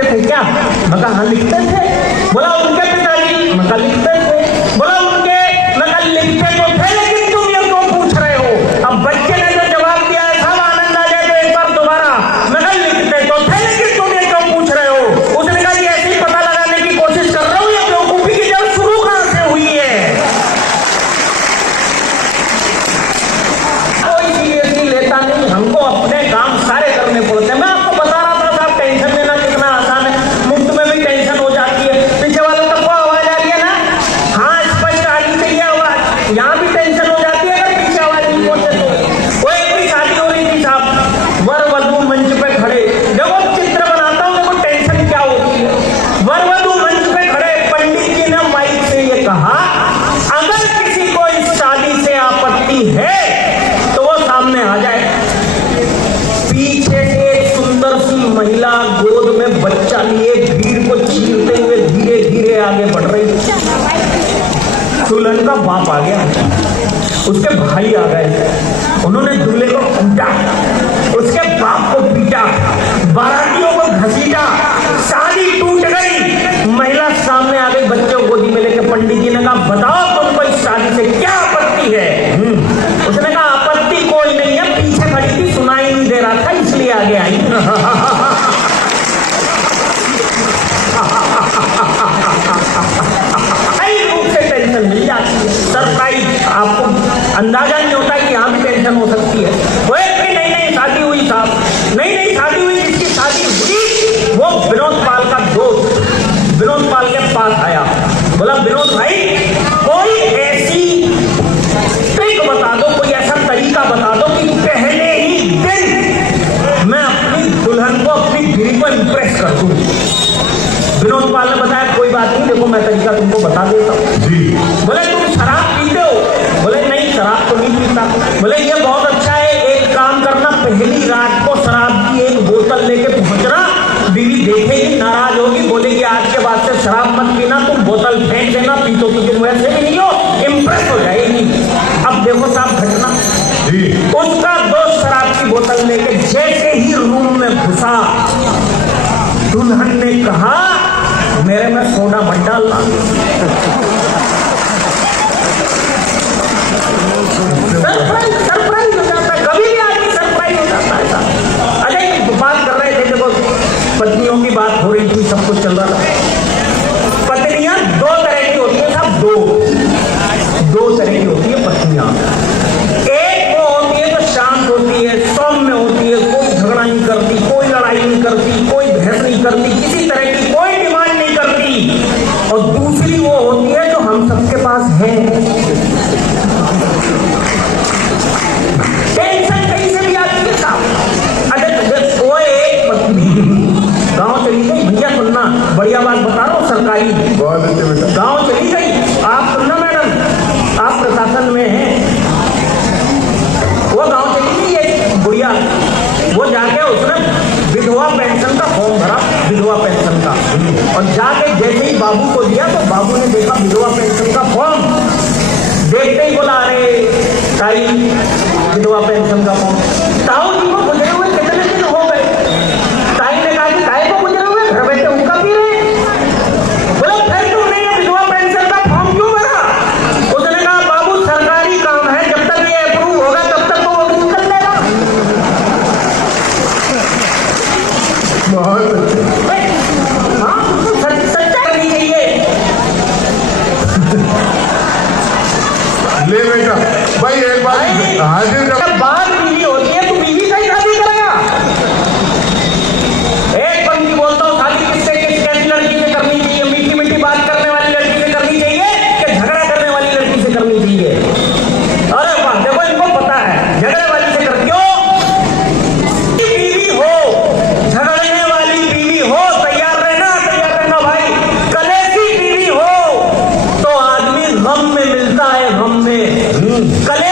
लिखते थे क्या? मैं कहा हाँ लिखते थे। बोला उनके पिताजी? मैं कहा लिखते थे। बोला उनके? मैं कहा लिखते तो थे, लेकिन तुम ये क्यों पूछ रहे हो? अब बच्चे ने जो जवाब दिया है सब आनंद आ जाए तो एक बार दोबारा। मैं कहा लिखते तो थे, लेकिन तुम ये क्यों पूछ रहे हो? उसने कहा ऐसे ही पता लगाने की कोशिश कर रहा हूँ, ये बेवकूफी की जड़ शुरू कहां से हुई है? कोई सीरियसली लेता नहीं, हमको अपने काम सारे करने पड़ते हैं। मैं आपको बता रहा था साहब, टेंशन लेना कितना आसान है, मुफ्त में भी टेंशन हो जाती है। पीछे वालों तक को आवाज आ रही है ना? हाँ स्पष्ट आ रही है आवाज। यहाँ भी टेंशन हो जाती है अगर पीछे आवाज नहीं बोलते तो। वो एक भी शादी हो रही थी साहब, वर वधू मंच पे खड़े, देखो चित्र बनाता हूँ, देखो टेंशन क्या होती है। वर वधू मंच पे खड़े, पंडित जी ने माइक से ये कहा, अगर किसी को इस शादी से आपत्ति है तो वो सामने आ जाए। पीछे से एक सुंदर सी महिला गोद में बच्चा लिए भीड़ को चीरते हुए धीरे धीरे आगे बढ़ रही। दुल्हन का बाप आ गया, उसके भाई आ गए, उन्होंने दूल्हे को कूटा, उसके बाप को पीटा, बारातियों को घसीटा, शादी टूट गई। महिला सामने आ गई बच्चे को गोदी में लेकर। पंडित जी ने कहा बताओ तुमको इस शादी से क्या आपत्ति है? उसने कहा आपत्ति कोई नहीं है, पीछे खड़ी थी सुनाई नहीं दे रहा था इसलिए आगे आई। रूप से टेंशन मिल जाती है, सरप्राइज। आपको अंदाजा नहीं होता कि यहाँ भी टेंशन हो सकती है। वो एक भी नई नई शादी हुई साहब, नई नई शादी हुई, जिसकी शादी हुई वो विनोद पाल का दोस्त विनोद पाल के पास आया, बोला विनोद भाई कोई ऐसी ट्रिक बता दो, कोई ऐसा तरीका बता दो कि पहले ही दिन मैं अपनी दुल्हन को, अपनी बीवी को इंप्रेस कर दूं। विनोद पाल ने बताया कोई बात नहीं, देखो मैं तरीका तुमको बता देता हूँ। बोले तुम शराब पीते हो? बोले नहीं शराब तो नहीं पीता। बोले ये बहुत अच्छा है, एक काम करना, पहली रात को शराब की एक बोतल लेके पहुंचना, बीवी देखेगी नाराज होगी, बोलेगी आज के बाद से शराब मत पीना, तुम बोतल फेंक देना, पीतो तो दिन वैसे भी नहीं हो, इंप्रेस हो जाएगी। अब देखो साहब घटना, उसका दोस्त शराब की बोतल लेके जैसे ही रूम में घुसा, दुल्हन ने कहा मेरे में सोडा मत डालना। सरप्राइज हो जाता है, कभी भी आदमी सरप्राइज हो जाता है। अरे बात कर रहे थे, देखो पत्नियों की बात हो रही थी, सब कुछ चल रहा था। पत्नियां दो तरह की होती है साहब, दो तरह की होती है पत्नियां। एक वो होती है जो शांत होती है, सौम्य होती है, कोई झगड़ा नहीं करती, कोई लड़ाई नहीं करती, कोई बहस नहीं करती, किसी तरह की कोई डिमांड नहीं करती। और दूसरी वो होती है जो हम सबके पास है, टेंशन कहीं से भी आती है साहब। अरे वो एक गांव चली गई, भैया सुनना बढ़िया बात बता रहा हूँ, सरकारी गांव चली गई। आप सुनना मैडम, आप प्रशासन में हैं, वो गांव चली गई एक बुढ़िया, वो जाके उसने विधवा पेंशन का फॉर्म भरा, विधवा पेंशन का, और जाके जैसे ही बाबू को दिया तो बाबू ने देखा विधवा पेंशन का फॉर्म, देखते ही बोला अरे ताई विधवा पेंशन का फॉर्म। ताऊ जी को गुजरे हुए कितने दिन हो गए? ताई ने कहा कि ताई को गुजरे हुए घर बैठे उनका पी रहे। बोले फिर तुमने ये विधवा पेंशन का फॉर्म क्यों भरा? उसने कहा बाबू सरकारी काम है, जब तक ये अप्रूव होगा तब तक तो वो निकल लेगा। हाँ सच्चा करनी चाहिए। ले बेटा भाई एक बात हाजिर बात बीवी होती है, तू बीवी का ही शादी करेगा? एक पंक्ति बोलता हूँ, शादी किससे कैसी लड़की से करनी चाहिए? मीठी मीठी बात करने वाली लड़की से करनी चाहिए कि झगड़ा करने वाली लड़की से करनी चाहिए? अरे वाह, देखो इनको पता है, झगड़े वाली से कर। क्यों? बीवी हो, झगड़ने वाली बीवी हो, तैयार रहना भाई। कलेशी बीवी हो तो आदमी गम में मिलता है, गम में। कले